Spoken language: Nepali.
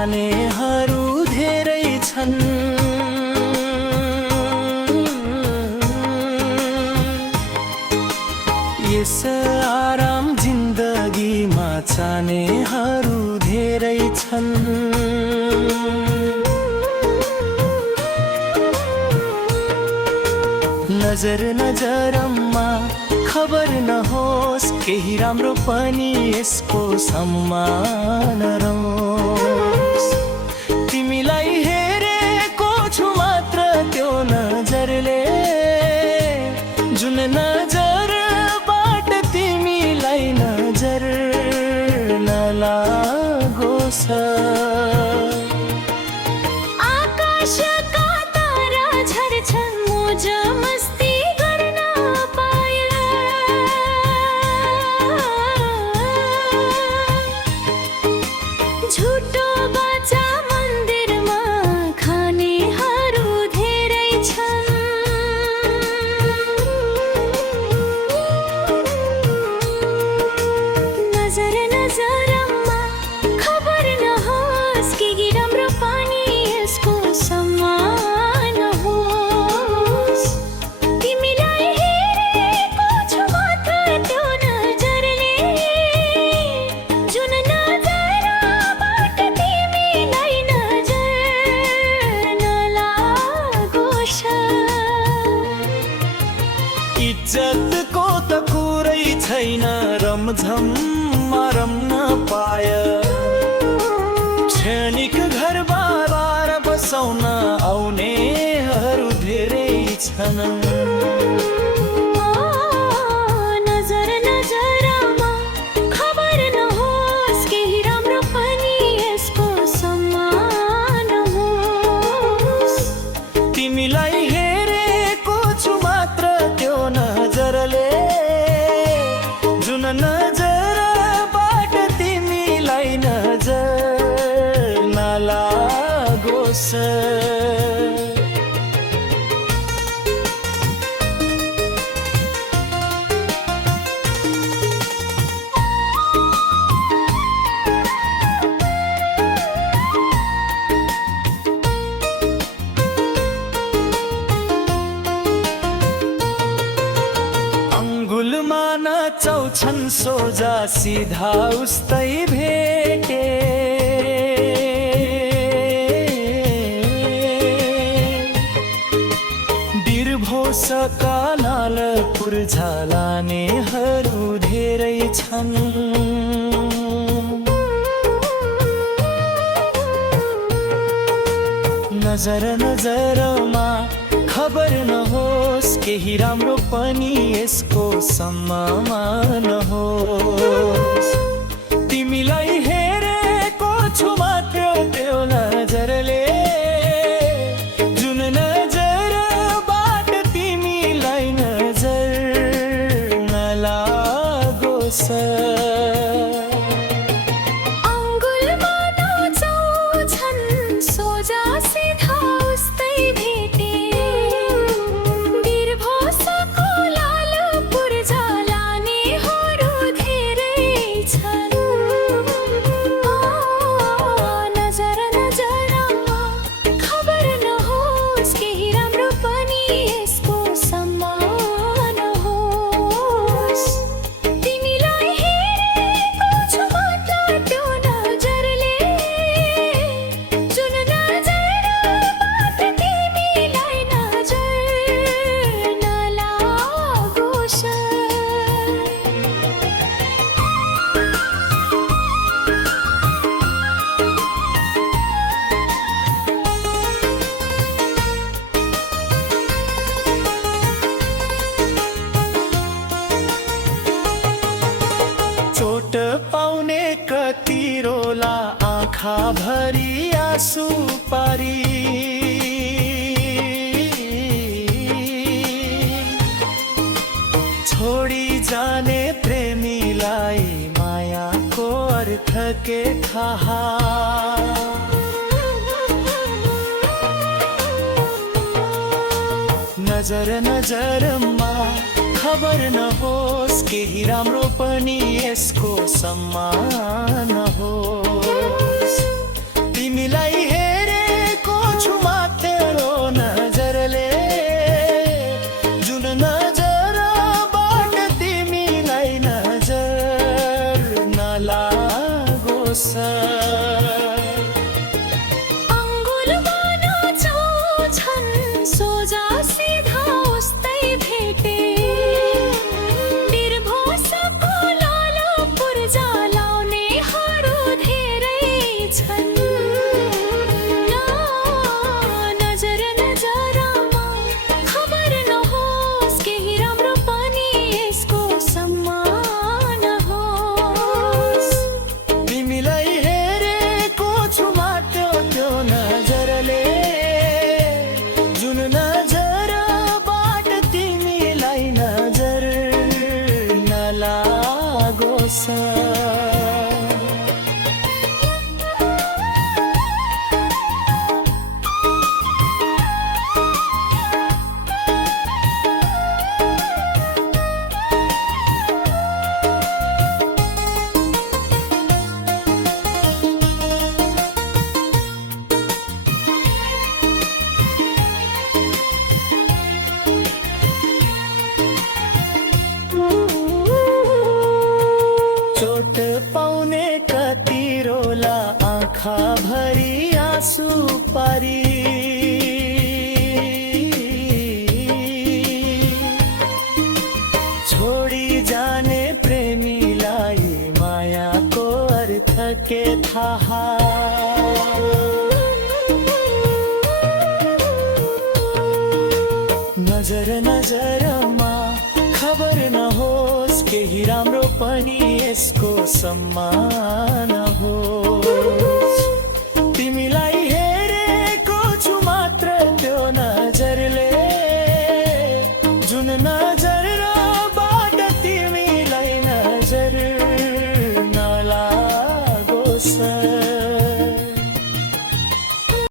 चाहनेहरू धेरै छन्। यस आराम जिन्दगीमा चाहनेहरू धेरै छन्। नजर नजरमा खबर नहोस् केही राम्रो पनि यसको सम्मान रहोस्। तिमीलाई हेरेको छु मात्र त्यो नजरले, जुन नजरबाट तिमीलाई नजर नलागोस्। आकाशका तारा झर्छन् मोज मस्ती गर्न पाए। झुटो बाचा मन्दिरमा खानेहरू धेरै छन्। नजर नजरमा खबर नहोस् केही राम्रो पनि यसको सम्मान होस्। तिमीलाई हेरेको छु मात्र त्यो नजरले, जुन नजरबाट तिमीलाई नजर नलागोस्। इज्जतको त कुरै छैन, रमझममा रम्न पाय। क्षणिक घरबार बसाउन आउनेहरू धेरै छन्। नजर नजरमा खबर नहोस् केही राम्रो पनि यसको सम्मान होस्। तिमीलाई हेरेको छु मात्र त्यो नजरले, जुन नजरबाट तिमीलाई नजर नलागोस्। अङ्गुलमा नचाउँछन् सोझा सिधा उस्तै भेटे। बिरभोसका लालपुर झलानेहरू धेरै छन्। नजर नजरमा खबर नहोस् केही राम्रो पनि यसको सम्मान होस्। तिमीलाई हेरेको छु मात्र त्यो नजरले, जुन नजरबाट तिमीलाई नजर नलागोस्। अङ्गुलमा नचाउँछन् सोझा सिधा उस्तै भेटे। बिरभोसको लालपुर झलानेहरू धेरै छन्। नजर नजरमा खबर नहोस् केही राम्रो पनि यसको सम्मान होस्। तिमीलाई हेरेको छु मात्र त्यो नजरले, जुन नजरबाट तिमीलाई नजर नलागोस्। चोट पाउने कति रोला आँखा भरी आँसु पारी। छोडी जाने प्रेमीलाई मायाको अर्थ के थाहा। नजर नजरमा खबर नहोस् केही राम्रो पनि यसको सम्मान होस्। तिमी आँखा भरी आँसु पारी छोडी जाने प्रेमीलाई मायाको अर्थ के थाहा। नजर नजरमा खबर नहोस् केही राम्रो पनि यसको सम्मान हो।